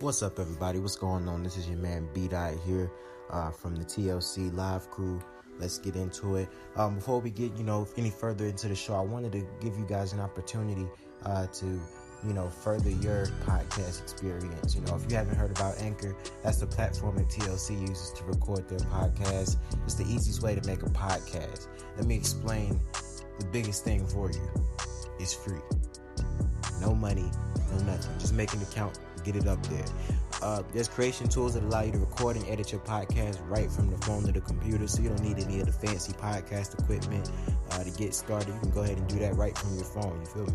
What's up, everybody? What's going on? This is your man B-Dot here from the TLC Live crew. Let's get into it. Before we get, any further into the show, I wanted to give you guys an opportunity to, further your podcast experience. If you haven't heard about Anchor, that's the platform that TLC uses to record their podcast. It's the easiest way to make a podcast. Let me explain the biggest thing for you. It's free. No money, no nothing. Just make an account, get it up there. There's creation tools that allow you to record and edit your podcast right from the phone to the computer, so you don't need any of the fancy podcast equipment to get started. You can go ahead and do that right from your phone, you feel me?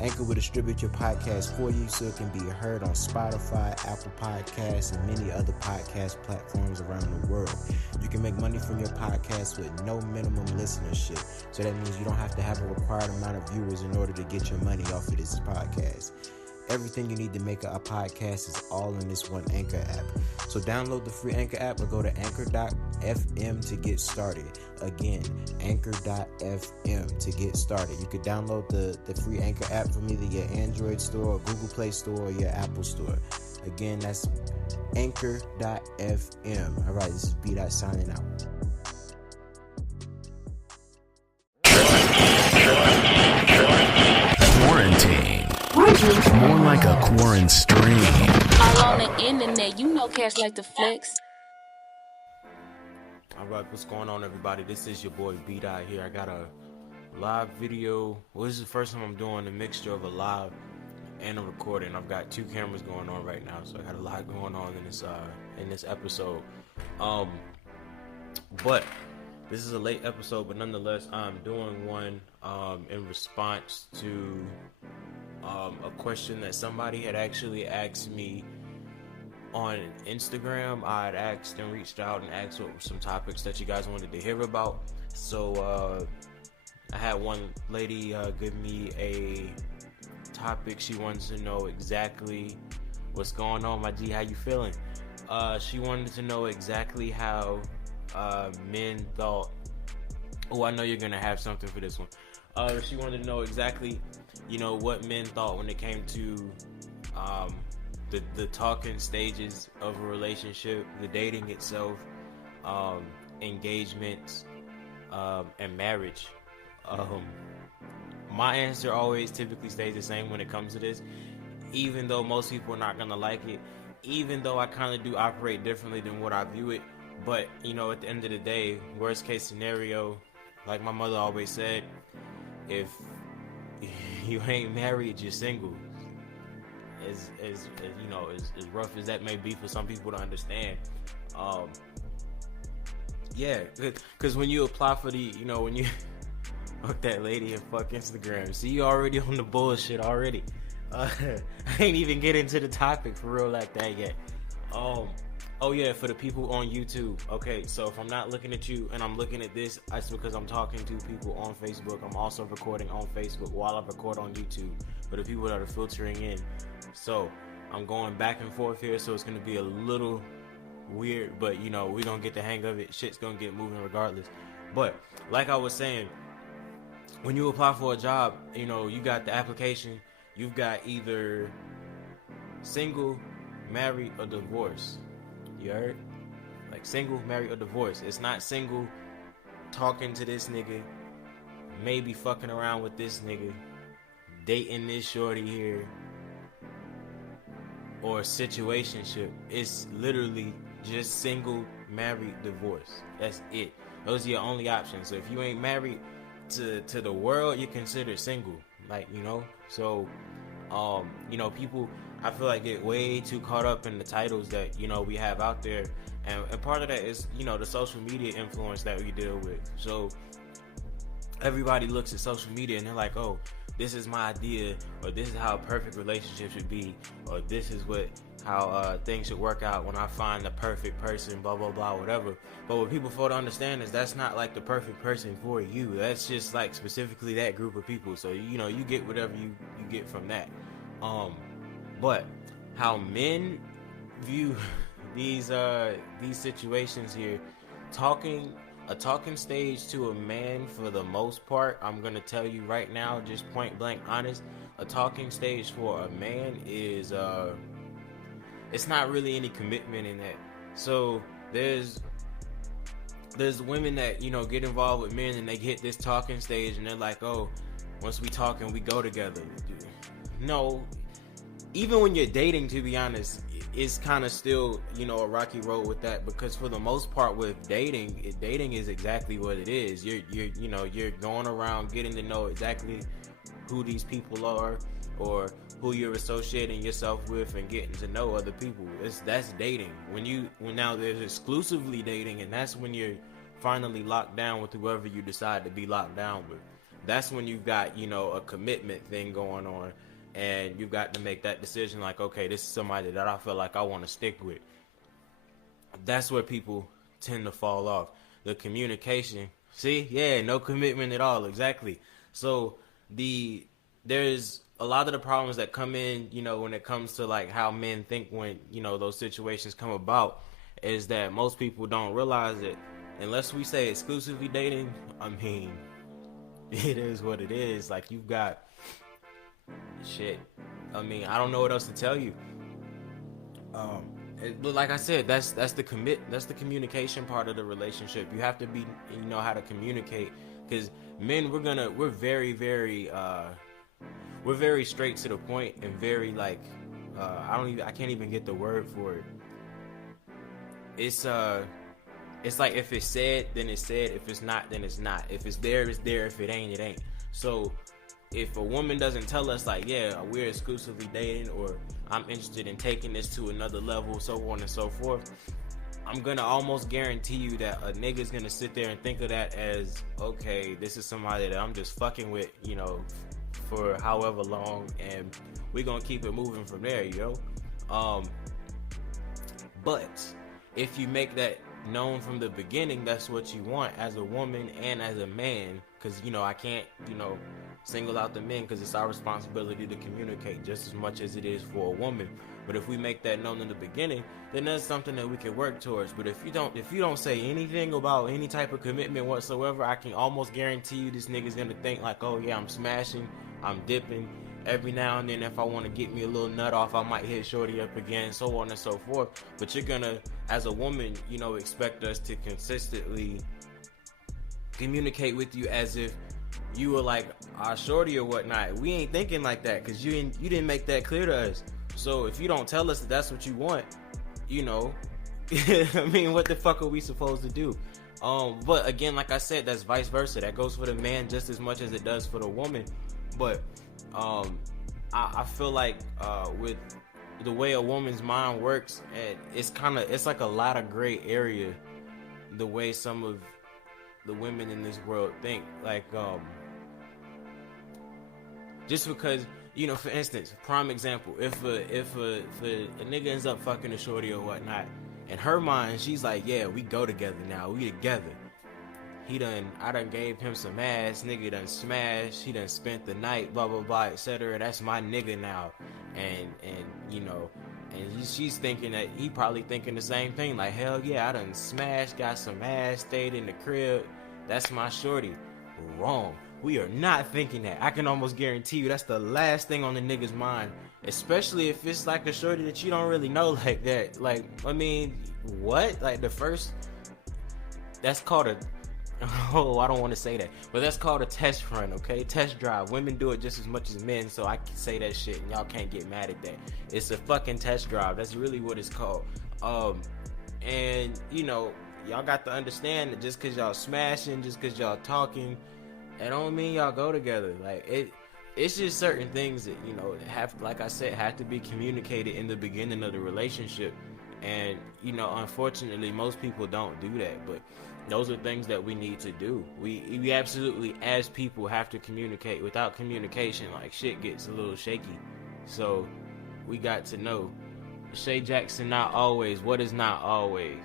Anchor will distribute your podcast for you so it can be heard on Spotify, Apple Podcasts, and many other podcast platforms around the world. You can make money from your podcast with no minimum listenership, so that means you don't have to have a required amount of viewers in order to get your money off of this podcast. Everything you need to make a podcast is all in this one Anchor app. So download the free Anchor app or go to anchor.fm to get started. Again, anchor.fm to get started. You could download the free Anchor app from either your Android store or Google Play store or your Apple store. Again, that's anchor.fm. All right, this is B-Dot signing out. Quarantine. More like a quarantine stream. All on the internet, cats like to flex. Alright, what's going on, everybody? This is your boy B-Dot here. I got a live video. Well, this is the first time I'm doing a mixture of a live and a recording. I've got two cameras going on right now, so I got a lot going on in this episode. But this is a late episode, but nonetheless, I'm doing one in response to a question that somebody had actually asked me on Instagram. I had asked and reached out and asked what were some topics that you guys wanted to hear about. So I had one lady give me a topic. She wanted to know exactly what's going on. My G, how you feeling? She wanted to know exactly how men thought. Oh, I know you're gonna have something for this one. She wanted to know exactly, what men thought when it came to the talking stages of a relationship, the dating itself, engagements, and marriage. My answer always typically stays the same when it comes to this, even though most people are not gonna like it, even though I kind of do operate differently than what I view it. But at the end of the day, worst case scenario, like my mother always said, if you ain't married, you're single. As rough as that may be for some people to understand. Because when you apply for when you fuck that lady and fuck Instagram, see, you already on the bullshit already. I ain't even get into the topic for real like that yet. Oh yeah, for the people on YouTube. Okay, so if I'm not looking at you and I'm looking at this, that's because I'm talking to people on Facebook. I'm also recording on Facebook while I record on YouTube for the people that are filtering in. So I'm going back and forth here, so it's going to be a little weird, but we don't get the hang of it. Shit's going to get moving regardless. But like I was saying, when you apply for a job, you got the application. You've got either single, married, or divorced. You heard? Like single, married, or divorced. It's not single, talking to this nigga, maybe fucking around with this nigga, dating this shorty here, or situationship. It's literally just single, married, divorced. That's it. Those are your only options. So if you ain't married to the world, you're considered single. So people, I feel like, get way too caught up in the titles that we have out there, and part of that is the social media influence that we deal with. So everybody looks at social media and they're like, oh, this is my idea, or this is how a perfect relationship should be, or this is how things should work out when I find the perfect person, blah blah blah, whatever. But what people fail to understand is that's not like the perfect person for you. That's just like specifically that group of people. So you get whatever you get from that. But how men view these situations here, a talking stage to a man, for the most part, I'm gonna tell you right now, just point blank honest, a talking stage for a man is it's not really any commitment in that. So there's women that, you know, get involved with men and they hit this talking stage and they're like, oh, once we talk and we go together. No, even when you're dating, to be honest, it's kind of still, you know, a rocky road with that, because for the most part with dating is exactly what it is. You're going around getting to know exactly who these people are, or who you're associating yourself with, and getting to know other people. That's dating. When now there's exclusively dating, and that's when you're finally locked down with whoever you decide to be locked down with. That's when you've got, you know, a commitment thing going on, and you've got to make that decision like, okay, this is somebody that I feel like I want to stick with. That's where people tend to fall off. The communication. See? Yeah, no commitment at all. Exactly. So there's a lot of the problems that come in, you know, when it comes to like how men think when, you know, those situations come about, is that most people don't realize that unless we say exclusively dating, I mean, it is what it is. Like, you've got shit. I mean, I don't know what else to tell you. But like I said, that's the communication part of the relationship. You have to be, you know, how to communicate, because men, we're very, very we're very straight to the point, and very like I can't even get the word for it. It's like, if it's said, then it's said. If it's not, then it's not. If it's there, it's there. If it ain't, it ain't. So if a woman doesn't tell us like, yeah, we're exclusively dating, or I'm interested in taking this to another level, so on and so forth, I'm gonna almost guarantee you that a nigga's gonna sit there and think of that as, okay, this is somebody that I'm just fucking with, you know, for however long, and we're gonna keep it moving from there, yo. But if you make that known from the beginning, that's what you want as a woman and as a man, because, you know, I can't, you know, single out the men, because it's our responsibility to communicate just as much as it is for a woman. But if we make that known in the beginning, then that's something that we can work towards. But if you don't say anything about any type of commitment whatsoever, I can almost guarantee you this nigga's gonna think like, oh yeah, I'm smashing, I'm dipping. Every now and then, if I want to get me a little nut off, I might hit shorty up again, so on and so forth. But you're gonna, as a woman, you know, expect us to consistently communicate with you as if you were like our shorty or whatnot. We ain't thinking like that, because you didn't make that clear to us. So if you don't tell us that that's what you want, you know, I mean, what the fuck are we supposed to do? But again, like I said, that's vice versa. That goes for the man just as much as it does for the woman. But I feel like with the way a woman's mind works, and it's like a lot of gray area, the way some of the women in this world think. Like, just because, you know, for instance, prime example, if a nigga ends up fucking a shorty or whatnot, in her mind, she's like, yeah, we go together now, we together. I done gave him some ass, nigga done smashed, he done spent the night, blah, blah, blah, etc. That's my nigga now. And you know, and she's thinking that he probably thinking the same thing, like, hell yeah, I done smashed, got some ass, stayed in the crib, that's my shorty. Wrong. We are not thinking that. I can almost guarantee you that's the last thing on the nigga's mind, especially if it's like a shorty that you don't really know like that. Like, I mean, what? Like, that's called a, oh, I don't want to say that, but that's called a test run, okay? Test drive. Women do it just as much as men, so I can say that shit and y'all can't get mad at that. It's a fucking test drive. That's really what it's called. And, you know, y'all got to understand that just because y'all smashing, just because y'all talking, it don't mean y'all go together. Like, it's just certain things that, you know, have, like I said, have to be communicated in the beginning of the relationship. And, you know, unfortunately, most people don't do that. But those are things that we need to do. We absolutely, as people, have to communicate. Without communication, like, shit gets a little shaky. So we got to know. Shay Jackson, not always. What is not always?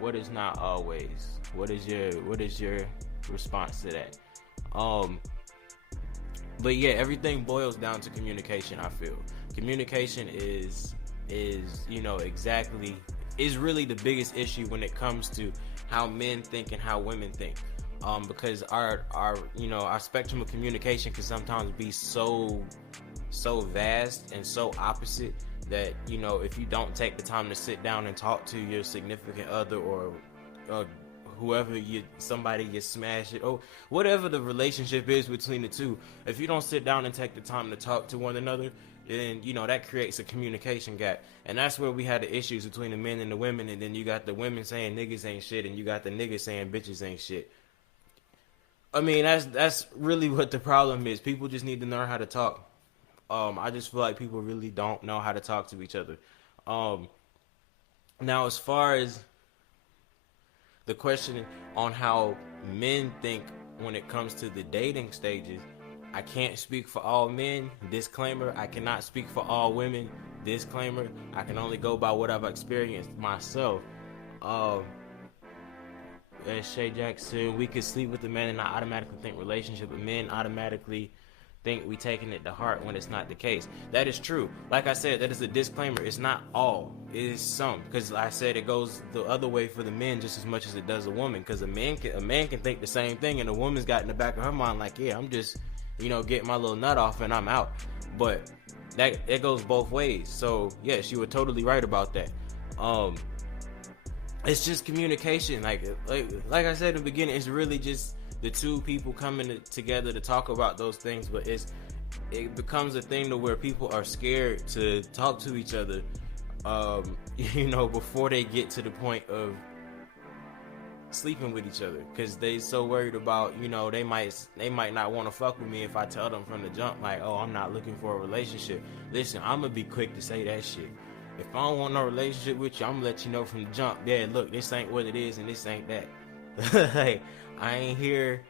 What is not always? What is your response to that? But yeah, everything boils down to communication. I feel communication is you know, exactly, is really the biggest issue when it comes to how men think and how women think. Because our you know, our spectrum of communication can sometimes be so vast and so opposite that, you know, if you don't take the time to sit down and talk to your significant other or whoever somebody you smash it or whatever the relationship is between the two, if you don't sit down and take the time to talk to one another, then, you know, that creates a communication gap. And that's where we had the issues between the men and the women. And then you got the women saying niggas ain't shit, and you got the niggas saying bitches ain't shit. I mean, that's really what the problem is. People just need to learn how to talk. I just feel like people really don't know how to talk to each other. Now, as far as the question on how men think when it comes to the dating stages, I can't speak for all men. Disclaimer, I cannot speak for all women. Disclaimer, I can only go by what I've experienced myself. As Shay Jackson, we could sleep with a man and not automatically think relationship, but men automatically think we taking it to heart when it's not the case. That is true. Like I said, that is a disclaimer. It's not all. It is some. Because like I said, it goes the other way for the men just as much as it does a woman. Because a man can think the same thing, and a woman's got in the back of her mind like, yeah, I'm just, you know, getting my little nut off and I'm out. But it goes both ways. So yes, you were totally right about that. It's just communication. Like I said in the beginning, it's really just the two people coming together to talk about those things. But it becomes a thing to where people are scared to talk to each other, you know, before they get to the point of sleeping with each other, because they so worried about, you know, they might not want to fuck with me if I tell them from the jump, like, oh, I'm not looking for a relationship. Listen, I'm gonna be quick to say that shit. If I don't want no relationship with you, I'm gonna let you know from the jump. Yeah, look, this ain't what it is and this ain't that. Hey, I ain't here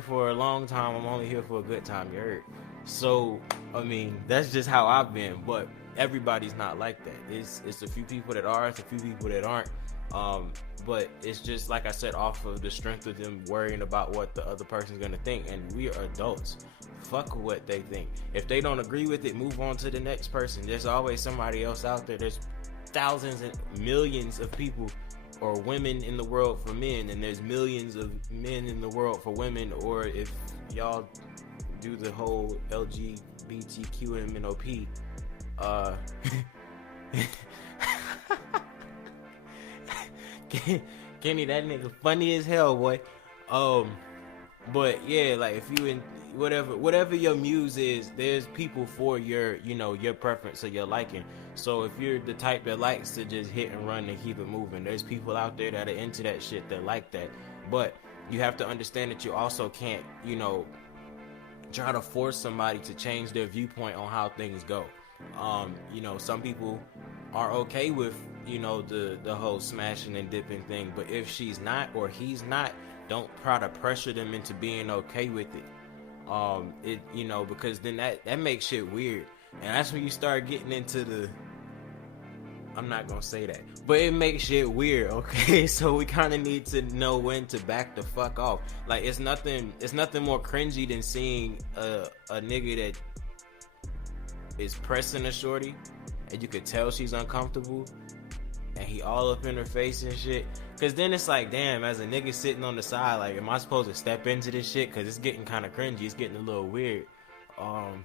for a long time. I'm only here for a good time, you heard? So, I mean, that's just how I've been, but everybody's not like that. It's a few people that are, it's a few people that aren't. But it's just, like I said, off of the strength of them worrying about what the other person's gonna think. And we are adults. Fuck what they think. If they don't agree with it, move on to the next person. There's always somebody else out there. There's thousands and millions of people or women in the world for men, and there's millions of men in the world for women. Or if y'all do the whole LGBTQMNOP, Kenny, that nigga funny as hell, boy. But yeah, like if you in whatever your muse is, there's people for your, you know, your preference or your liking. So if you're the type that likes to just hit and run and keep it moving, there's people out there that are into that shit that like that. But you have to understand that you also can't, you know, try to force somebody to change their viewpoint on how things go. You know, some people are okay with, you know, the whole smashing and dipping thing, but if she's not or he's not, don't try to pressure them into being okay with it. You know, because then that makes shit weird, and that's when you start getting into the, I'm not gonna say that, but it makes shit weird, okay? So we kind of need to know when to back the fuck off. Like, it's nothing more cringy than seeing a nigga that is pressing a shorty, and you could tell she's uncomfortable, and he all up in her face and shit. Cause then it's like, damn, as a nigga sitting on the side, like, am I supposed to step into this shit? Cause it's getting kind of cringy. It's getting a little weird.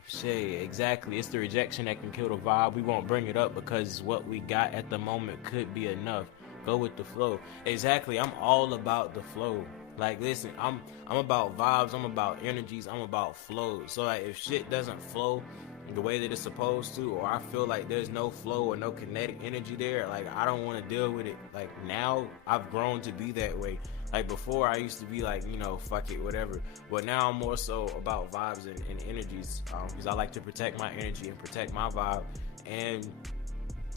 Shit, exactly. It's the rejection that can kill the vibe. We won't bring it up because what we got at the moment could be enough. Go with the flow. Exactly. I'm all about the flow. Like, listen, I'm about vibes. I'm about energies. I'm about flow. So like, if shit doesn't flow the way that it's supposed to, or I feel like there's no flow or no kinetic energy there, like, I don't want to deal with it. Like, now I've grown to be that way. Like, before I used to be like, you know, fuck it, whatever. But now I'm more so about vibes and energies, because I like to protect my energy and protect my vibe. And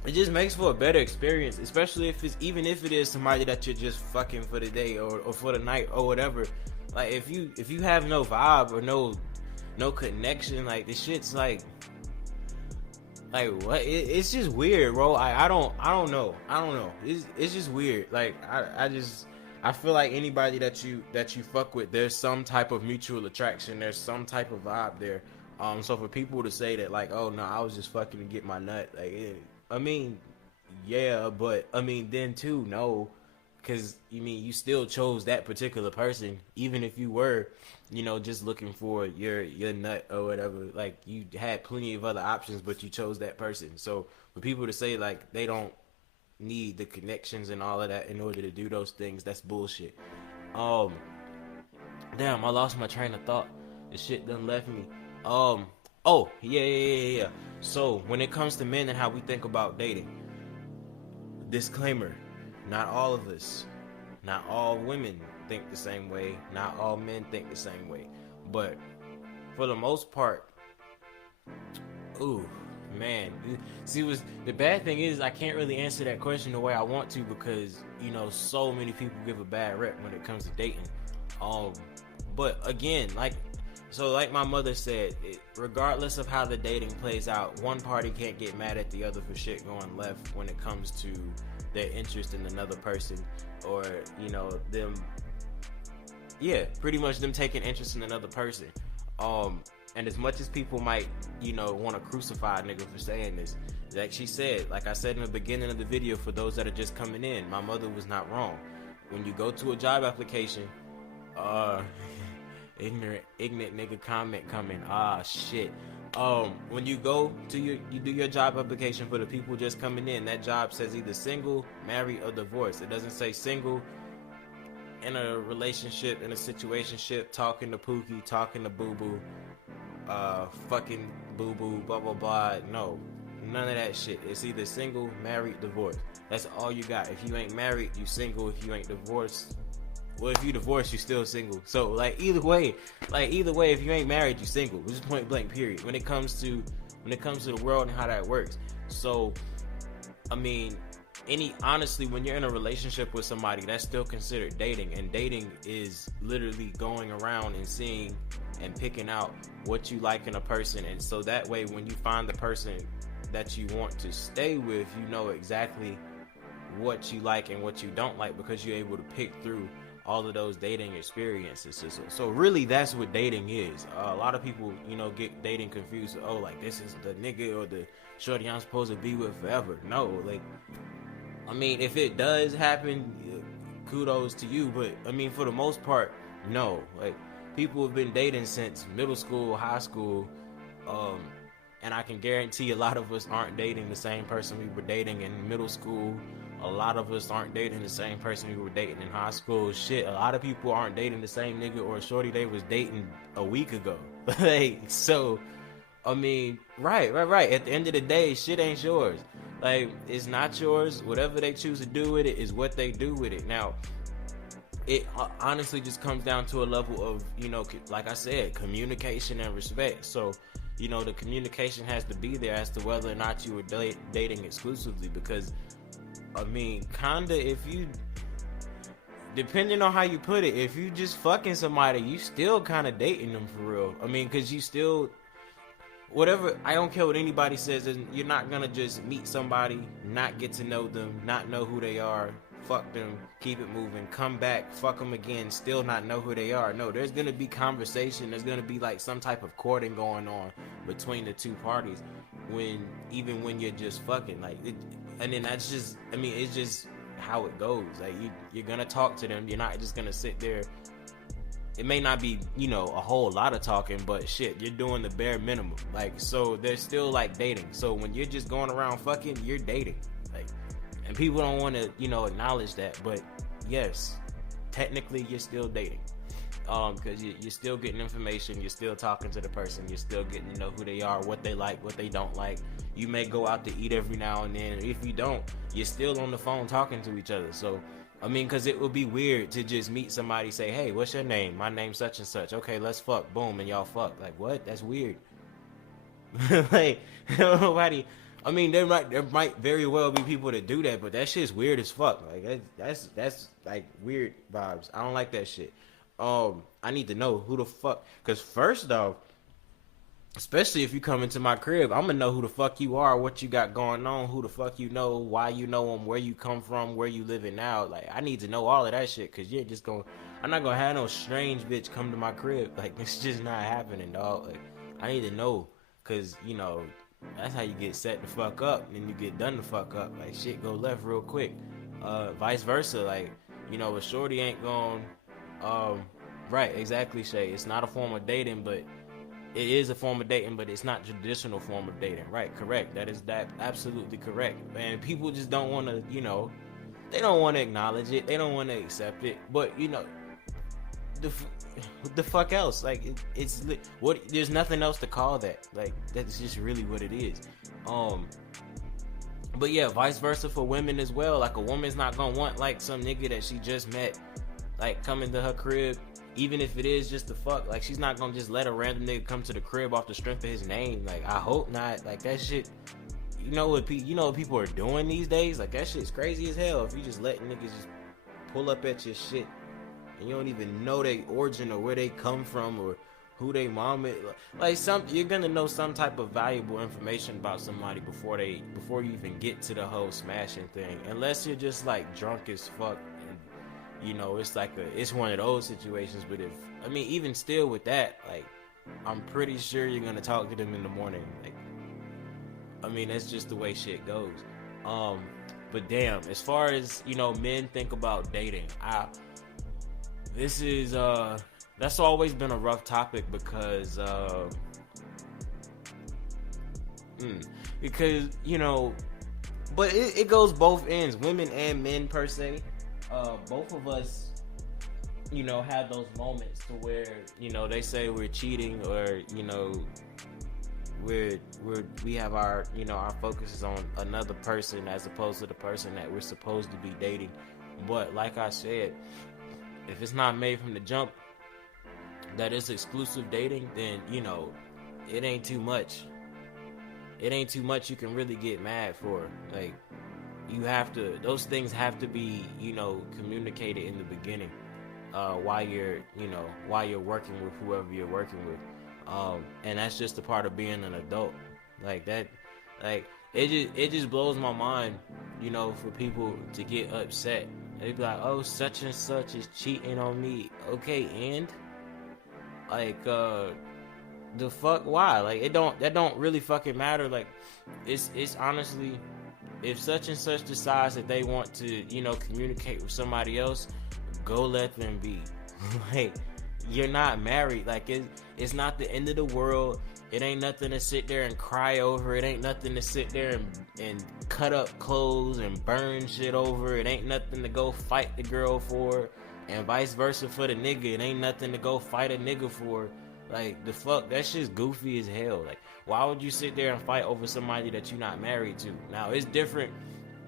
it just makes for a better experience, especially if even if it is somebody that you're just fucking for the day or for the night or whatever. Like, if you have no vibe or no connection, like, the shit's like what? It's just weird, bro. I don't know. It's just weird. Like, I feel like anybody that you fuck with, there's some type of mutual attraction. There's some type of vibe there. So for people to say that, like, oh no, I was just fucking to get my nut, like, I mean, yeah, but I mean, then too, no, because you still chose that particular person, even if you were, just looking for your nut or whatever. Like, you had plenty of other options, but you chose that person. So for people to say like they don't need the connections and all of that in order to do those things, that's bullshit. Damn, I lost my train of thought. The shit done left me. Oh, yeah. So, when it comes to men and how we think about dating, disclaimer, not all of us, not all women think the same way, not all men think the same way, but for the most part, ooh, man. See, the bad thing is I can't really answer that question the way I want to because, so many people give a bad rep when it comes to dating. But again, like my mother said, regardless of how the dating plays out, one party can't get mad at the other for shit going left when it comes to their interest in another person, or them, pretty much them taking interest in another person. And as much as people might want to crucify a nigga for saying this, like I said in the beginning of the video, for those that are just coming in, my mother was not wrong. When you go to a job application, ignorant nigga comment coming. Shit. When you go to you do your job application, for the people just coming in, that job says either single, married, or divorced. It doesn't say single, in a relationship, in a situationship, talking to Pookie, talking to Boo Boo, fucking Boo Boo, blah blah blah. No, none of that shit. It's either single, married, divorced. That's all you got. If you ain't married, you single. If you ain't divorced, well, if you divorced, you still single. So, either way, if you ain't married, you single. Which is point blank, period. When it comes to the world and how that works. So, honestly, when you're in a relationship with somebody, that's still considered dating. And dating is literally going around and seeing and picking out what you like in a person. And so that way, when you find the person that you want to stay with, you know exactly what you like and what you don't like, because you're able to pick through all of those dating experiences. So really, that's what dating is. A lot of people, get dating confused. Oh, like, this is the nigga or the shorty I'm supposed to be with forever. No, if it does happen, kudos to you. But for the most part, no. People have been dating since middle school, high school, and I can guarantee a lot of us aren't dating the same person we were dating in middle school. A lot of us aren't dating the same person we were dating in high school. Shit, a lot of people aren't dating the same nigga or shorty they was dating a week ago. So, right. At the end of the day, shit ain't yours. It's not yours. Whatever they choose to do with it is what they do with it. Now, it honestly just comes down to a level of, like I said, communication and respect. So, the communication has to be there as to whether or not you were dating exclusively, because if you, depending on how you put it, if you just fucking somebody, you still kind of dating them for real. Because you still, whatever, I don't care what anybody says, you're not gonna just meet somebody, not get to know them, not know who they are, fuck them, keep it moving, come back, fuck them again, still not know who they are. No, there's gonna be conversation, there's gonna be some type of courting going on between the two parties, even when you're just fucking, and then that's just, it's just how it goes. You're gonna talk to them, you're not just gonna sit there. It may not be, a whole lot of talking, but shit, you're doing the bare minimum. So they're still dating. So when you're just going around fucking, you're dating. And people don't want to, acknowledge that, but yes, technically you're still dating. Because you're still getting information, you're still talking to the person, you're still getting to know who they are, what they like, what they don't like. You may go out to eat every now and then. If you don't, you're still on the phone talking to each other. So, because it would be weird to just meet somebody, say, hey, what's your name? My name's such and such. Okay, let's fuck. Boom, and y'all fuck. What? That's weird. Nobody. There might very well be people that do that, but that shit's weird as fuck. That's weird vibes. I don't like that shit. I need to know who the fuck, because first off, especially if you come into my crib, I'm gonna know who the fuck you are, what you got going on, who the fuck you know, why you know them, where you come from, where you living now. I need to know all of that shit, because I'm not gonna have no strange bitch come to my crib. It's just not happening, dog. I need to know, because that's how you get set the fuck up, and then you get done the fuck up. Shit go left real quick. Vice versa, You know, a shorty ain't going, right, exactly, Shay. It's not a form of dating, but it is a form of dating, but it's not traditional form of dating. Right, correct. That is absolutely correct. And people just don't want to, you know, they don't want to acknowledge it. They don't want to accept it. But, you know, the fuck else? Like, there's nothing else to call that. Like, that's just really what it is. But yeah, vice versa for women as well. Like, a woman's not gonna want, like, some nigga that she just met, like, come into her crib, even if it is just the fuck. Like, she's not gonna just let a random nigga come to the crib off the strength of his name. Like, I hope not. Like, that shit, you know what people are doing these days? Like, that shit's crazy as hell. If you just let niggas just pull up at your shit and you don't even know their origin or where they come from or who they mom is, like, you're gonna know some type of valuable information about somebody before you even get to the whole smashing thing, unless you're just like drunk as fuck, and you know, it's one of those situations. But even still with that, like, I'm pretty sure you're gonna talk to them in the morning. Like, I mean, that's just the way shit goes. But damn, as far as, you know, men think about dating, that's always been a rough topic because, you know, but it goes both ends, women and men per se. Both of us, you know, have those moments to where, you know, they say we're cheating, or, you know, we have our, you know, our focus is on another person as opposed to the person that we're supposed to be dating. But like I said, if it's not made from the jump that it's exclusive dating, then, you know, it ain't too much. It ain't too much you can really get mad for. Like, those things have to be, you know, communicated in the beginning, while you're working with whoever you're working with. And that's just a part of being an adult. Like that, like, it just blows my mind, you know, for people to get upset. They be like, oh, such and such is cheating on me. Okay, and like, the fuck, why? Like, that don't really fucking matter. Like, it's honestly, if such and such decides that they want to, you know, communicate with somebody else, go let them be. Like, you're not married. Like, it's not the end of the world. It ain't nothing to sit there and cry over. It ain't nothing to sit there and cut up clothes and burn shit over. It ain't nothing to go fight the girl for. And vice versa for the nigga. It ain't nothing to go fight a nigga for. Like, the fuck, that shit's goofy as hell. Like, why would you sit there and fight over somebody that you're not married to? Now, it's different.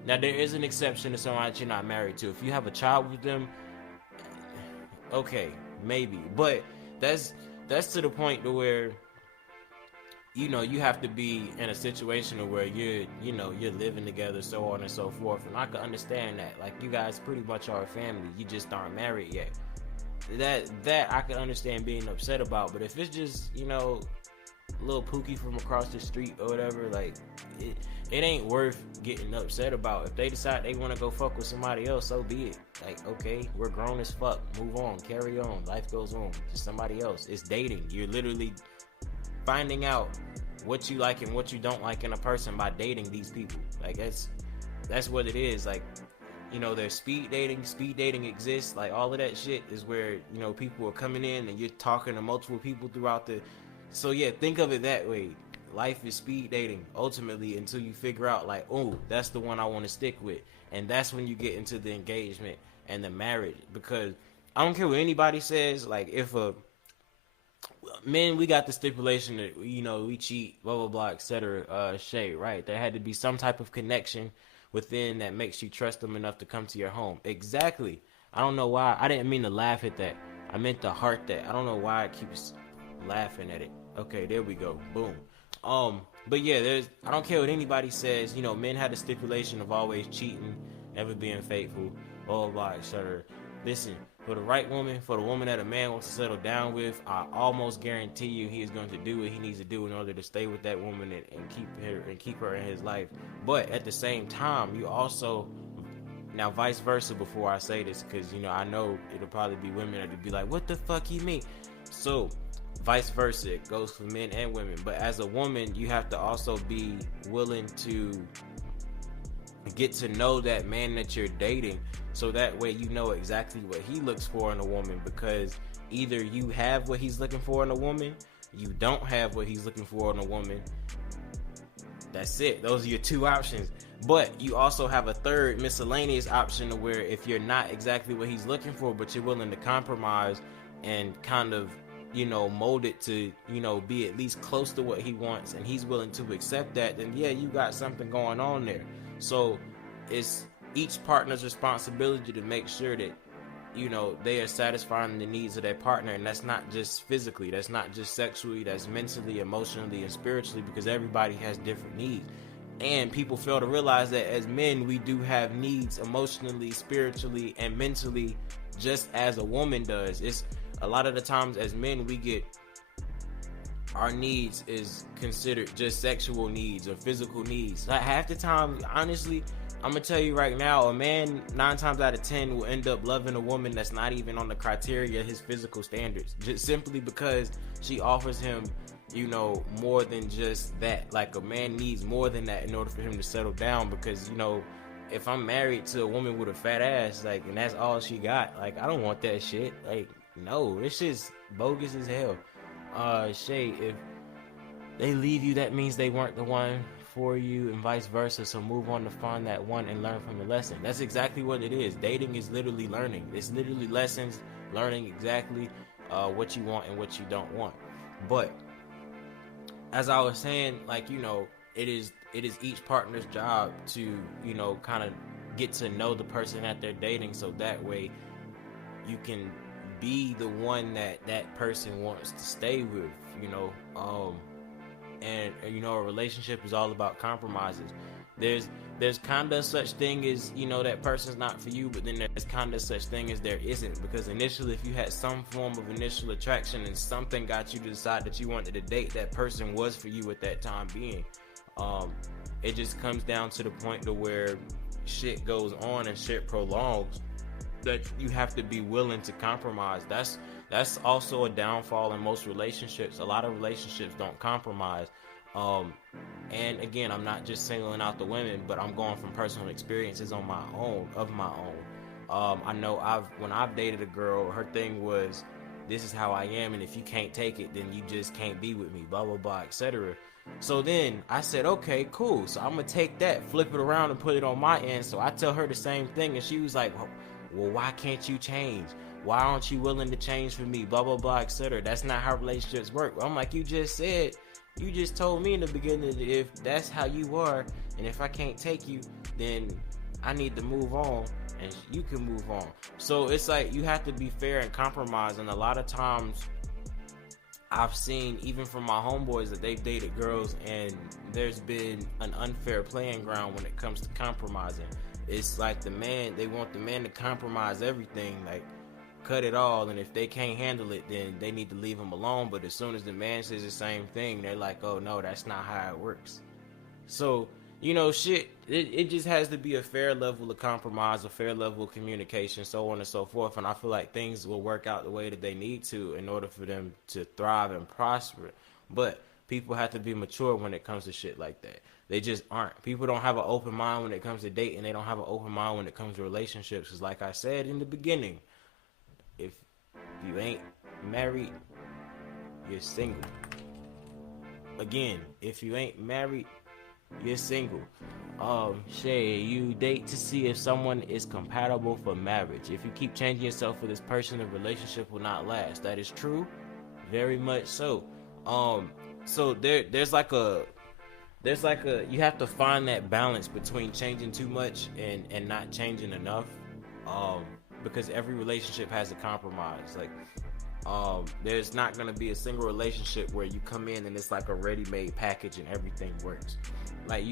Now, there is an exception to somebody that you're not married to. If you have a child with them, okay, maybe. But that's to the point to where, you know, you have to be in a situation where you're living together, so on and so forth. And I can understand that. Like, you guys pretty much are a family. You just aren't married yet. That I can understand being upset about. But if it's just, you know, a little Pookie from across the street or whatever, like, it ain't worth getting upset about. If they decide they want to go fuck with somebody else, so be it. Like, okay, we're grown as fuck. Move on, carry on. Life goes on. Just somebody else. It's dating. You're literally finding out what you like and what you don't like in a person by dating these people. Like, that's what it is. Like, you know, there's speed dating exists. Like, all of that shit is where, you know, people are coming in and you're talking to multiple people throughout so yeah, think of it that way. Life is speed dating ultimately, until you figure out, like, oh, that's the one I want to stick with. And that's when you get into the engagement and the marriage. Because I don't care what anybody says. Like, if men, we got the stipulation that, you know, we cheat, blah blah blah, etc. Shay, right? There had to be some type of connection within that makes you trust them enough to come to your home. Exactly. I don't know why. I didn't mean to laugh at that. I meant to heart that. I don't know why I keep laughing at it. Okay, there we go. Boom. But yeah, I don't care what anybody says. You know, men had the stipulation of always cheating, never being faithful, blah blah blah, etc. Listen, for the right woman, for the woman that a man wants to settle down with, I almost guarantee you he is going to do what he needs to do in order to stay with that woman and keep her in his life. But at the same time, you also, now vice versa, before I say this, because, you know, I know it'll probably be women that will be like, what the fuck you mean? So vice versa, it goes for men and women. But as a woman, you have to also be willing to get to know that man that you're dating, so that way you know exactly what he looks for in a woman, because either you have what he's looking for in a woman, you don't have what he's looking for in a woman. That's it. Those are your two options. But you also have a third miscellaneous option where if you're not exactly what he's looking for, but you're willing to compromise and kind of, you know, mold it to, you know, be at least close to what he wants, and he's willing to accept that, then yeah, you got something going on there. So it's each partner's responsibility to make sure that, you know, they are satisfying the needs of their partner, and that's not just physically, that's not just sexually, that's mentally, emotionally, and spiritually, because everybody has different needs. And people fail to realize that as men, we do have needs emotionally, spiritually, and mentally, just as a woman does. It's a lot of the times as men, we get our needs is considered just sexual needs or physical needs. Like half the time, honestly, I'm gonna tell you right now, a man 9 times out of 10 will end up loving a woman that's not even on the criteria of his physical standards, just simply because she offers him, you know, more than just that. Like a man needs more than that in order for him to settle down, because, you know, if I'm married to a woman with a fat ass, like, and that's all she got, like, I don't want that shit. Like, no, it's just bogus as hell. Shay, if they leave you, that means they weren't the one for you, and vice versa. So move on to find that one and learn from the lesson. That's exactly what it is. Dating is literally learning. It's literally lessons, learning exactly what you want and what you don't want. But as I was saying, like, you know, it is each partner's job to, you know, kind of get to know the person that they're dating, so that way you can be the one that person wants to stay with, you know. And you know, a relationship is all about compromises. There's kind of such thing as, you know, that person's not for you, but then there's kind of such thing as there isn't, because initially, if you had some form of initial attraction and something got you to decide that you wanted to date, that person was for you at that time being. It just comes down to the point to where shit goes on and shit prolongs, that you have to be willing to compromise. That's also a downfall in most relationships. A lot of relationships don't compromise. And again, I'm not just singling out the women, but I'm going from personal experiences of my own. I know when I've dated a girl, her thing was, this is how I am, and if you can't take it, then you just can't be with me, blah, blah, blah, etc. So then I said, okay, cool. So I'm going to take that, flip it around, and put it on my end. So I tell her the same thing, and she was like, well, why can't you change? Why aren't you willing to change for me? Blah, blah, blah, etc. That's not how relationships work. I'm like, you just told me in the beginning that if that's how you are, and if I can't take you, then I need to move on, and you can move on. So it's like, you have to be fair and compromise. And a lot of times I've seen, even from my homeboys, that they've dated girls, and there's been an unfair playing ground when it comes to compromising. It's like they want the man to compromise everything, like cut it all, and if they can't handle it, then they need to leave him alone. But as soon as the man says the same thing, they're like, oh no, that's not how it works. So, you know, it just has to be a fair level of compromise, a fair level of communication, so on and so forth. And I feel like things will work out the way that they need to in order for them to thrive and prosper. But people have to be mature when it comes to shit like that. They just aren't. People don't have an open mind when it comes to dating. They don't have an open mind when it comes to relationships. Because like I said in the beginning, if you ain't married, you're single. Again, if you ain't married, you're single. Shay, you date to see if someone is compatible for marriage. If you keep changing yourself for this person, the relationship will not last. That is true. Very much so. So there's like a you have to find that balance between changing too much and not changing enough. Because every relationship has a compromise. Like, there's not going to be a single relationship where you come in and it's like a ready-made package and everything works. Like,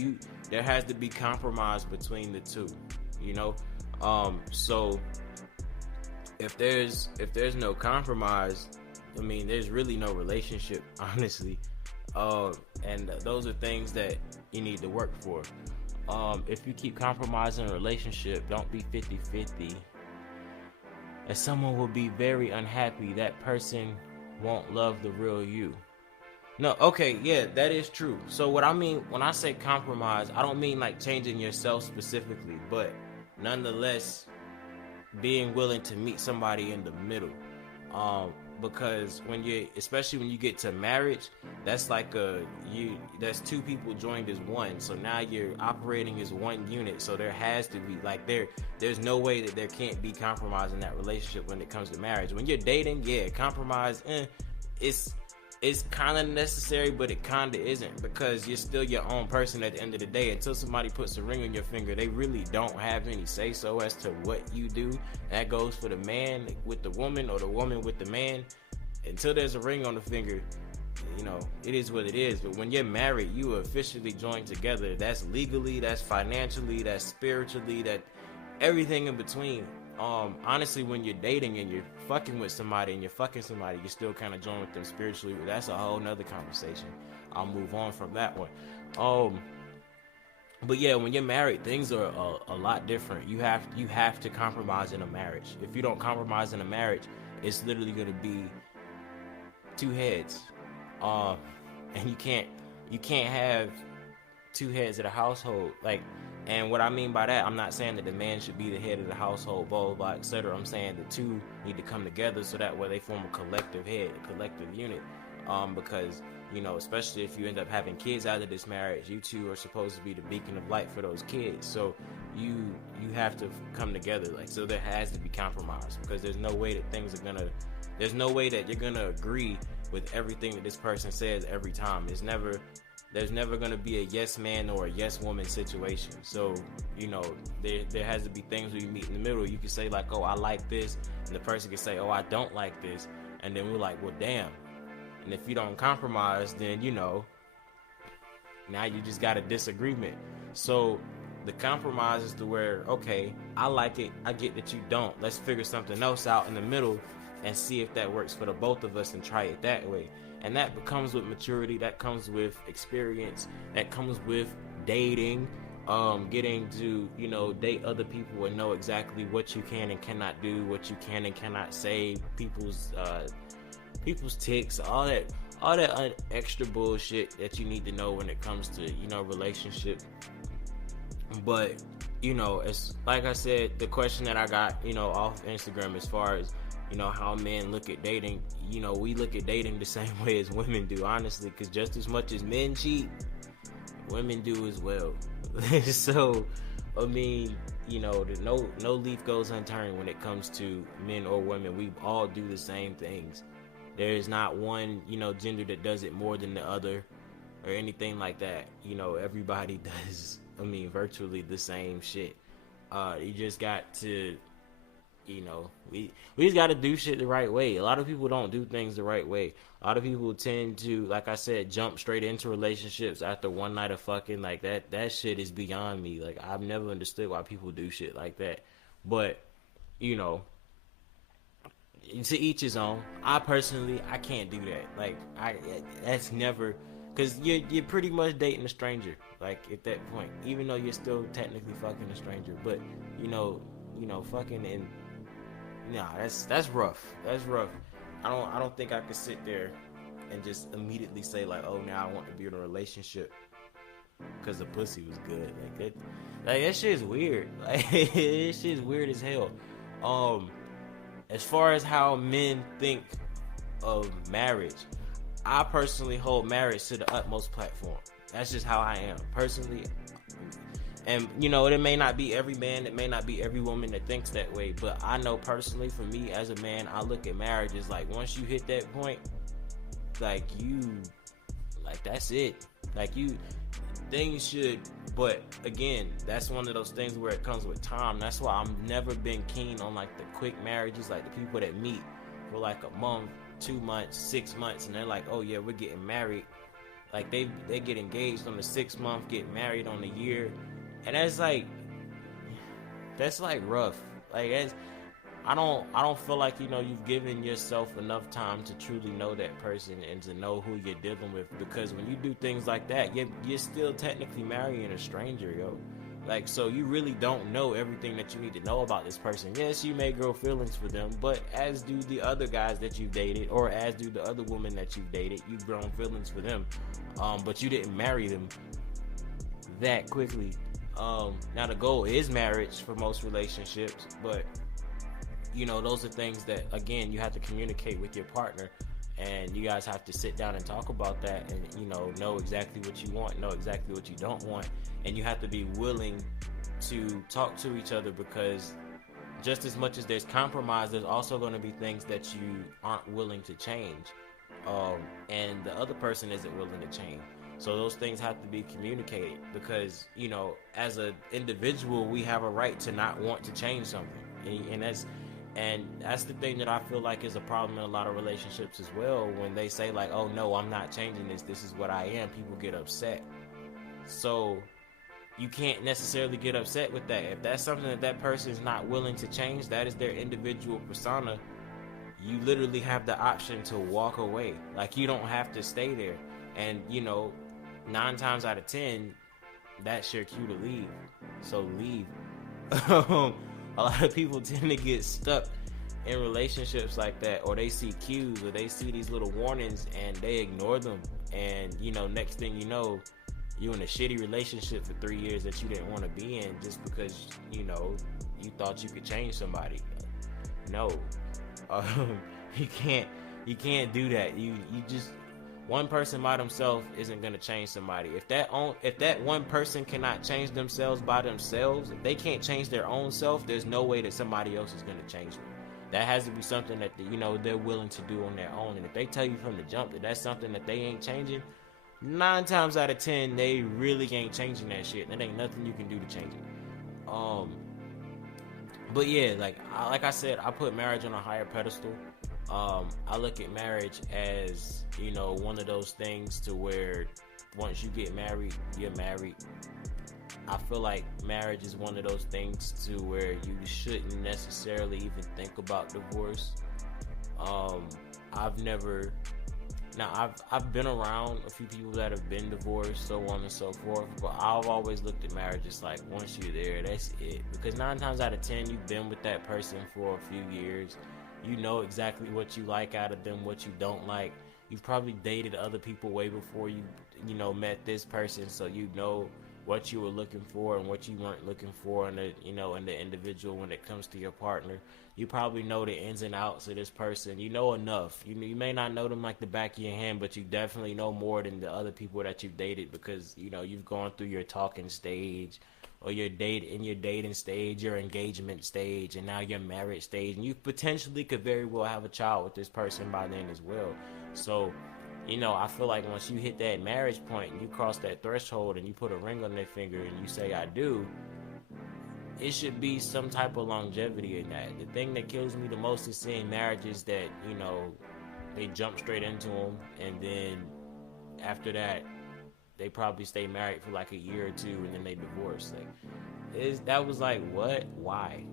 there has to be compromise between the two, you know? So if there's no compromise, I mean, there's really no relationship, honestly. And those are things that you need to work for. If you keep compromising a relationship, don't be 50-50. And someone will be very unhappy. That person won't love the real you. No, okay, yeah, that is true. So what I mean when I say compromise, I don't mean like changing yourself specifically, but nonetheless, being willing to meet somebody in the middle. Because especially when you get to marriage, that's like that's two people joined as one. So now you're operating as one unit. So there has to be there's no way that there can't be compromise in that relationship when it comes to marriage. When you're dating, compromise, it's kind of necessary, but it kind of isn't, because you're still your own person at the end of the day. Until somebody puts a ring on your finger, they really don't have any say so as to what you do. That goes for the man with the woman or the woman with the man. Until there's a ring on the finger, it is what it is. But when you're married, you are officially joined together. That's legally, that's financially, that's spiritually, that everything in between. Honestly, when you're dating and you're fucking with somebody and you're fucking somebody, you're still kind of joined with them spiritually. But that's a whole nother conversation. I'll move on from that one. But yeah, when you're married, things are a lot different. You have to compromise in a marriage. If you don't compromise in a marriage, it's literally going to be two heads. And you can't have two heads of the household. And what I mean by that, I'm not saying that the man should be the head of the household, blah, blah, blah, etc. I'm saying the two need to come together so that way they form a collective head, a collective unit. Because, especially if you end up having kids out of this marriage, you two are supposed to be the beacon of light for those kids. So you have to come together. So there has to be compromise, because there's no way that there's no way that you're going to agree with everything that this person says every time. There's never going to be a yes man or a yes woman situation. So, there has to be things where you meet in the middle. You can say oh, I like this. And the person can say, oh, I don't like this. And then we're like, well, damn. And if you don't compromise, then, now you just got a disagreement. So the compromise is to where, okay, I like it. I get that you don't. Let's figure something else out in the middle and see if that works for the both of us and try it that way. And that comes with maturity, that comes with experience, that comes with dating, getting to, date other people and know exactly what you can and cannot do, what you can and cannot say, people's tics, all that extra bullshit that you need to know when it comes to, relationship. But, it's like I said, the question that I got, off Instagram as far as, how men look at dating, we look at dating the same way as women do, honestly, because just as much as men cheat, women do as well. So, I mean, no leaf goes unturned when it comes to men or women. We all do the same things. There is not one, gender that does it more than the other or anything like that. Everybody does, virtually the same shit. You just got to, we just got to do shit the right way. A lot of people don't do things the right way. A lot of people tend to, like I said, jump straight into relationships after one night of fucking. That shit is beyond me. I've never understood why people do shit like that. But, to each his own. I personally, I can't do that. That's never, because you're pretty much dating a stranger. At that point, even though you're still technically fucking a stranger, but fucking and nah, that's rough. That's rough. I don't think I could sit there and just immediately say oh, now I want to be in a relationship because the pussy was good. That shit is weird. That shit is weird as hell. As far as how men think of marriage, I personally hold marriage to the utmost platform. That's just how I am personally. And it may not be every man, it may not be every woman that thinks that way, but I know personally, for me as a man, I look at marriage as once you hit that point, that's it. Things should, but again, that's one of those things where it comes with time. That's why I've never been keen on the quick marriages, the people that meet for a month, 2 months, 6 months, and they're oh yeah, we're getting married. They get engaged on the 6th month, get married on the year. And that's rough. I don't feel like you've given yourself enough time to truly know that person and to know who you're dealing with, because when you do things like that, you're still technically marrying a stranger, yo. So you really don't know everything that you need to know about this person. Yes, you may grow feelings for them, but as do the other guys that you've dated, or as do the other women that you've dated, you've grown feelings for them. But you didn't marry them that quickly. Now the goal is marriage for most relationships, but those are things that, again, you have to communicate with your partner, and you guys have to sit down and talk about that, and know exactly what you want, know exactly what you don't want, and you have to be willing to talk to each other, because just as much as there's compromise, there's also going to be things that you aren't willing to change, and the other person isn't willing to change. So those things have to be communicated, because as an individual, we have a right to not want to change something, and that's the thing that I feel like is a problem in a lot of relationships as well. When they say like, "Oh no, I'm not changing this. This is what I am," people get upset. So you can't necessarily get upset with that. If that's something that person is not willing to change, that is their individual persona. You literally have the option to walk away. Like, you don't have to stay there. And 9 times out of 10, that's your cue to leave. So leave. A lot of people tend to get stuck in relationships like that, or they see cues, or they see these little warnings and they ignore them. And next thing you know, you in a shitty relationship for 3 years that you didn't want to be in, just because you thought you could change somebody. No, you can't do that. You just, one person by themselves isn't gonna change somebody. If that one person cannot change themselves by themselves, if they can't change their own self, there's no way that somebody else is gonna change them. That has to be something that they're willing to do on their own. And if they tell you from the jump that that's something that they ain't changing, 9 times out of 10, they really ain't changing that shit. There ain't nothing you can do to change it. But yeah, like I said, I put marriage on a higher pedestal. I look at marriage as, one of those things to where once you get married, you're married. I feel like marriage is one of those things to where you shouldn't necessarily even think about divorce. I've been around a few people that have been divorced, so on and so forth, but I've always looked at marriage as like, once you're there, that's it. Because 9 times out of 10, you've been with that person for a few years. You know exactly what you like out of them, what you don't like. You've probably dated other people way before you met this person, so you know what you were looking for and what you weren't looking for in the individual when it comes to your partner. You probably know the ins and outs of this person. You know enough. You may not know them like the back of your hand, but you definitely know more than the other people that you've dated, because you've gone through your talking stage, or your dating stage, your engagement stage, and now your marriage stage, and you potentially could very well have a child with this person by then as well. So I feel like once you hit that marriage point and you cross that threshold and you put a ring on their finger and you say, "I do," it should be some type of longevity in that. The thing that kills me the most is seeing marriages that, they jump straight into them, and then after that, they probably stay married for like a year or two, and then they divorce. That was like, what? Why?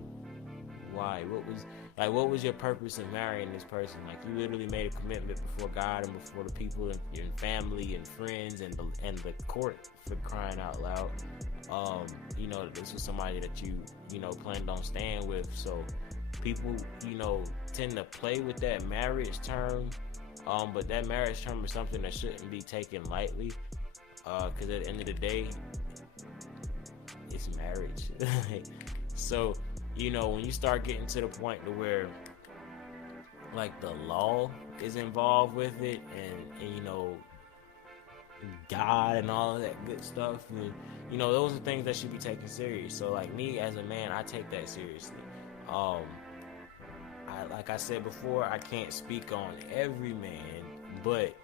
What was your purpose in marrying this person? Like, you literally made a commitment before God and before the people and your family and friends and the court, for crying out loud. This was somebody that you planned on staying with. So people, tend to play with that marriage term. But that marriage term is something that shouldn't be taken lightly. Because at the end of the day, it's marriage. So, when you start getting to the point to where, like, the law is involved with it, and God and all of that good stuff, and, those are things that should be taken serious. So, like, me as a man, I take that seriously. Like I said before, I can't speak on every man, but,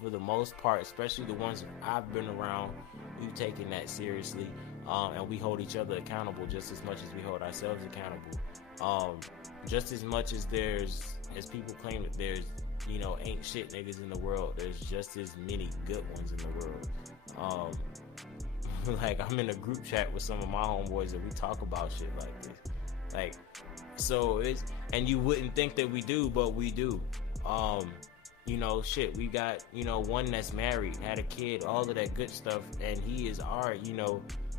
for the most part, especially the ones I've been around, we've taken that seriously. And we hold each other accountable just as much as we hold ourselves accountable. Just as much as as people claim that there's, ain't shit niggas in the world, there's just as many good ones in the world. Like, I'm in a group chat with some of my homeboys that we talk about shit like this. Like, so and you wouldn't think that we do, but we do. Shit, we got, one that's married, had a kid, all of that good stuff, and he is our,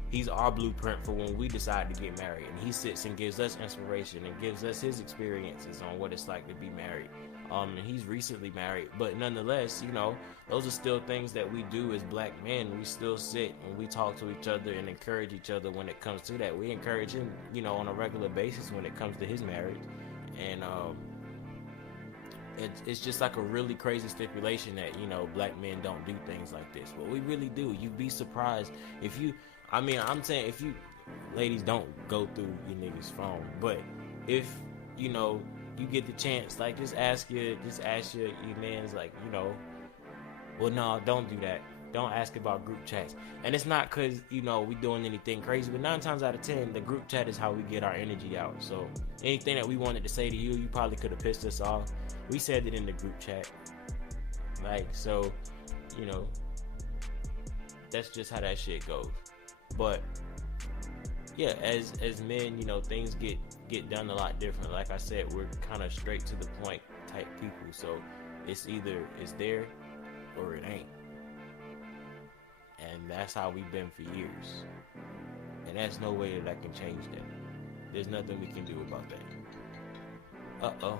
he's our blueprint for when we decide to get married. And he sits and gives us inspiration and gives us his experiences on what it's like to be married. And he's recently married, but nonetheless, those are still things that we do as black men. We still sit and we talk to each other and encourage each other when it comes to that. We encourage him, on a regular basis when it comes to his marriage. And it's just like a really crazy stipulation that, you know, black men don't do things like this. But we really do. You'd be surprised if you, I mean, I'm saying if you, ladies, don't go through your nigga's phone. But if, you know, you get the chance, like, just ask your man's, like, you know, well, no, don't do that. Don't ask about group chats. And it's not because, you know, we doing anything crazy, but 9 times out of 10, the group chat is how we get our energy out. So anything that we wanted to say to you, you probably could have pissed us off. We said it in the group chat. Like, so, you know, that's just how that shit goes. But yeah, as men, you know, things get done a lot different. Like I said, we're kind of straight to the point type people. So it's either it's there or it ain't. And that's how we've been for years. And there's no way that I can change that. There's nothing we can do about that. Uh-oh.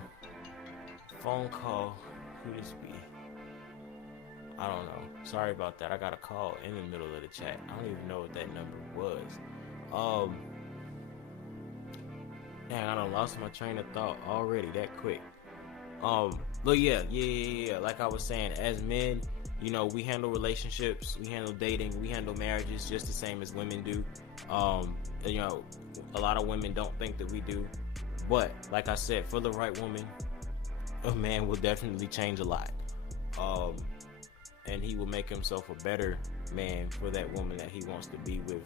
Phone call. Who this be? I don't know. Sorry about that. I got a call in the middle of the chat. I don't even know what that number was. Dang, I done lost my train of thought already that quick. But yeah. Like I was saying, as men, you know, we handle relationships, we handle dating, we handle marriages just the same as women do. You know, a lot of women don't think that we do. But, like I said, for the right woman, a man will definitely change a lot. And he will make himself a better man for that woman that he wants to be with.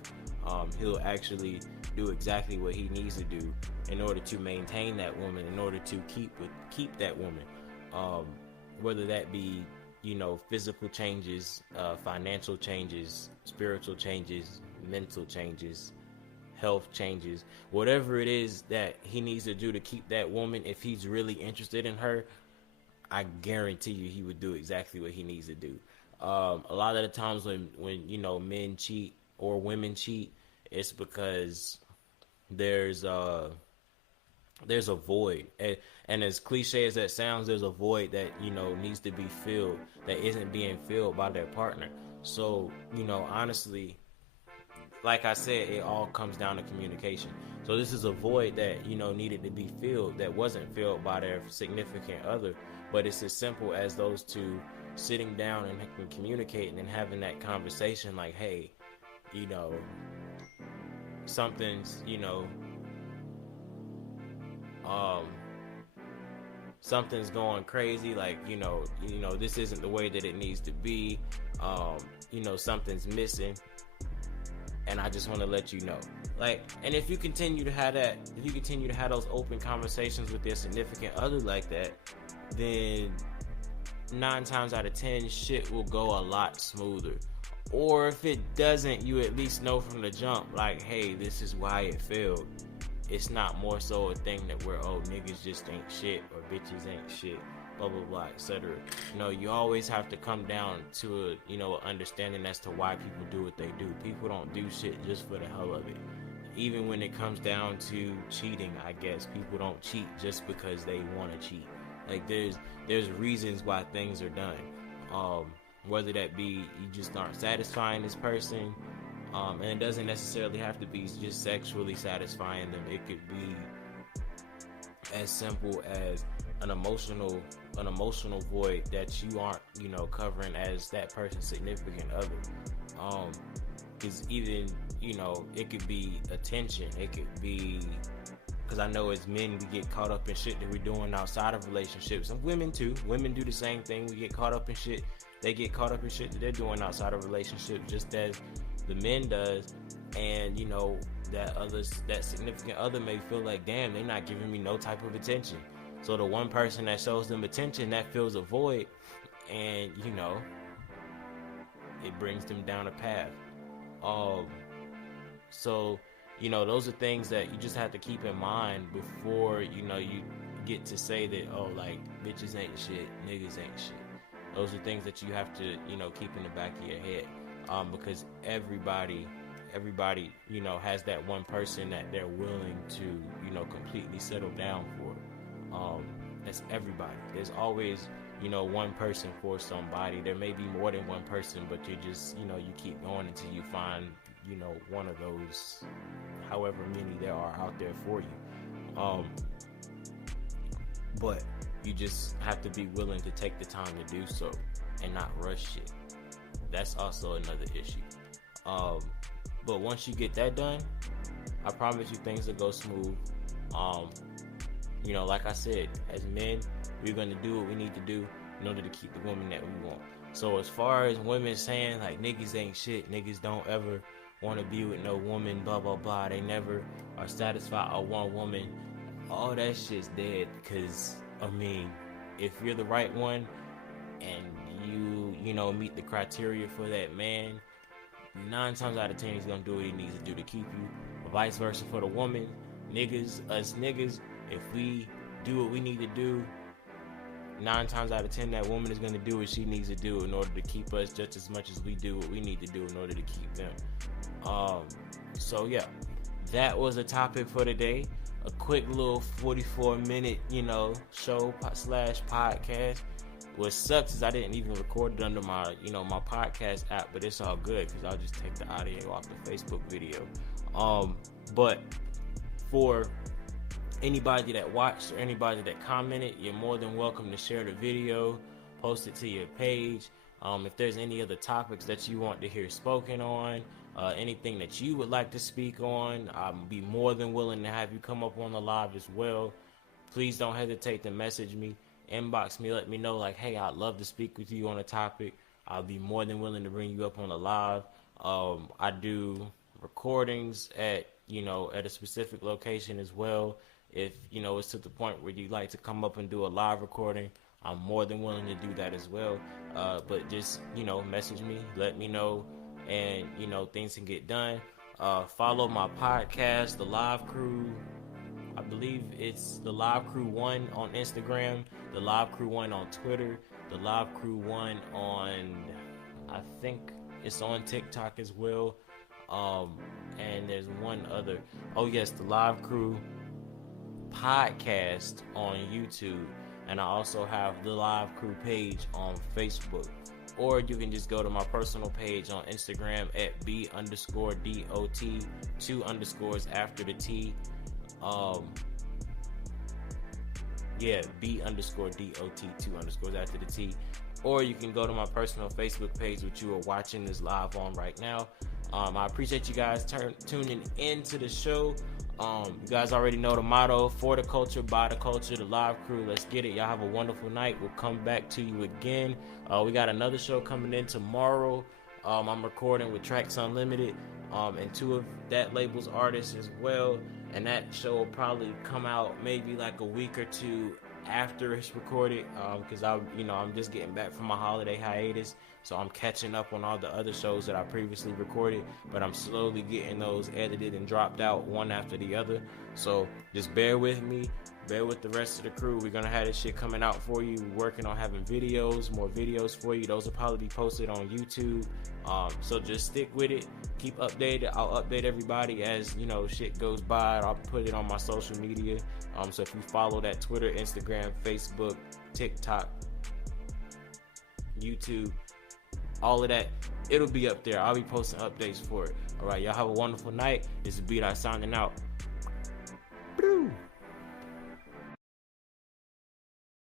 He'll actually do exactly what he needs to do in order to maintain that woman, in order to keep that woman. Whether that be, you know, physical changes, financial changes, spiritual changes, mental changes, health changes, whatever it is that he needs to do to keep that woman, if he's really interested in her, I guarantee you he would do exactly what he needs to do. A lot of the times when you know, men cheat or women cheat, it's because there's a void, and as cliche as that sounds, there's a void that, you know, needs to be filled that isn't being filled by their partner. So, you know, honestly, like I said, it all comes down to communication. So this is a void that, you know, needed to be filled that wasn't filled by their significant other. But it's as simple as those two sitting down and communicating and having that conversation, like, hey, you know, something's, you know, something's going crazy, like, you know, this isn't the way that it needs to be. You know, something's missing, and I just want to let you know. Like, and if you continue to have those open conversations with your significant other like that, then 9 times out of 10 shit will go a lot smoother. Or if it doesn't, you at least know from the jump, like, hey, this is why it failed. It's not more so a thing that we're, oh, niggas just ain't shit or bitches ain't shit, blah blah blah, etc. You know, you always have to come down to a, you know, understanding as to why people do what they do. People don't do shit just for the hell of it. Even when it comes down to cheating, I guess people don't cheat just because they want to cheat. Like, there's reasons why things are done. Whether that be you just aren't satisfying this person, and it doesn't necessarily have to be just sexually satisfying them. It could be as simple as an emotional void that you aren't, you know, covering as that person's significant other. Because even, you know, it could be attention. It could be, because I know as men we get caught up in shit that we're doing outside of relationships, and women too. Women do the same thing. We get caught up in shit. They get caught up in shit that they're doing outside of relationships, just as the men does. And, you know, that significant other may feel like, damn, they're not giving me no type of attention. So the one person that shows them attention, that fills a void, and, you know, it brings them down a path. So, you know, those are things that you just have to keep in mind before, you know, you get to say that, oh, like, bitches ain't shit, niggas ain't shit. Those are things that you have to, you know, keep in the back of your head. Because everybody, you know, has that one person that they're willing to, you know, completely settle down for. That's everybody. There's always, you know, one person for somebody. There may be more than one person, but you just, you know, you keep going until you find, you know, one of those, however many there are out there for you. but you just have to be willing to take the time to do so and not rush it. That's also another issue. But once you get that done, I promise you things will go smooth. Like I said, as men, we're going to do what we need to do in order to keep the woman that we want. So as far as women saying like niggas ain't shit, niggas don't ever want to be with no woman, blah blah blah, they never are satisfied with one woman, all that shit's dead. Because if you're the right one and you meet the criteria for that man, 9 times out of 10 he's gonna do what he needs to do to keep you. Vice versa for the woman. Us niggas, if we do what we need to do, 9 times out of 10 that woman is gonna do what she needs to do in order to keep us, just as much as we do what we need to do in order to keep them. So yeah, that was a topic for today. A quick little 44-minute, show / podcast. What sucks is I didn't even record it under my, my podcast app, but it's all good because I'll just take the audio off the Facebook video. But for anybody that watched or anybody that commented, you're more than welcome to share the video, post it to your page. If there's any other topics that you want to hear spoken on, anything that you would like to speak on, I'll be more than willing to have you come up on the live as well. Please don't hesitate to message me, inbox me, let me know like, hey, I'd love to speak with you on a topic. I'll be more than willing to bring you up on the live. I do recordings at a specific location as well. If it's to the point where you'd like to come up and do a live recording, I'm more than willing to do that as well. But just message me, let me know, and things can get done. Follow my podcast, The Live Crew. I believe it's The Live Crew 1 on Instagram, The Live Crew 1 on Twitter, The Live Crew 1 on, I think it's on TikTok as well. And there's one other. Oh yes, The Live Crew podcast on YouTube. And I also have the Live Crew page on Facebook. Or you can just go to my personal page on Instagram at B_DOT, 2 underscores after the T. B_DOT, 2 underscores after the T. Or you can go to my personal Facebook page, which you are watching this live on right now. I appreciate you guys tuning into the show. You guys already know the motto: for the culture, by the culture, The Live Crew. Let's get it. Y'all have a wonderful night. We'll come back to you again. We got another show coming in tomorrow. I'm recording with Tracks Unlimited and 2 of that label's artists as well. And that show will probably come out maybe like a week or 2 after it's recorded, because I'm just getting back from my holiday hiatus, so I'm catching up on all the other shows that I previously recorded, but I'm slowly getting those edited and dropped out one after the other. So just bear with me, bear with the rest of the crew. We're gonna have this shit coming out for you. We're working on having more videos for you. Those will probably be posted on YouTube. So just stick with it, keep updated. I'll update everybody as shit goes by. I'll put it on my social media. So if you follow that, Twitter, Instagram, Facebook, TikTok, YouTube, all of that, it'll be up there. I'll be posting updates for it. All right, y'all have a wonderful night. This is B-Dot signing out. Boo.